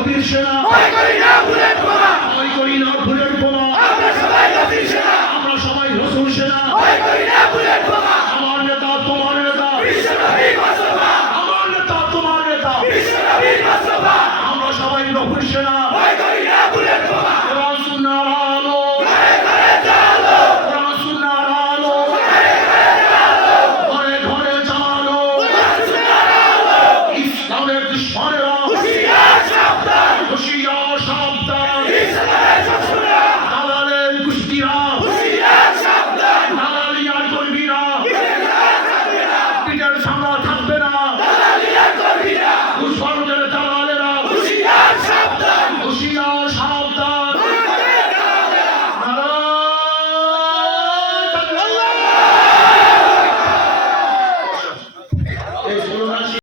নবীর সেনা। ভয় করি না ভুলের পোলা ভয় করি না ভুলের পোলা আমরা সবাই নবীর সেনা। আমরা সবাই রসুল সেনা। ভয় করি না ভুলের পোলা আমার নেতা তোমার নেতা। বিশ্ব নবী আমার নেতা তোমার নেতা। বিশ্ব নবী আমরা সবাই নবীর সেনা। ভয় সামলাল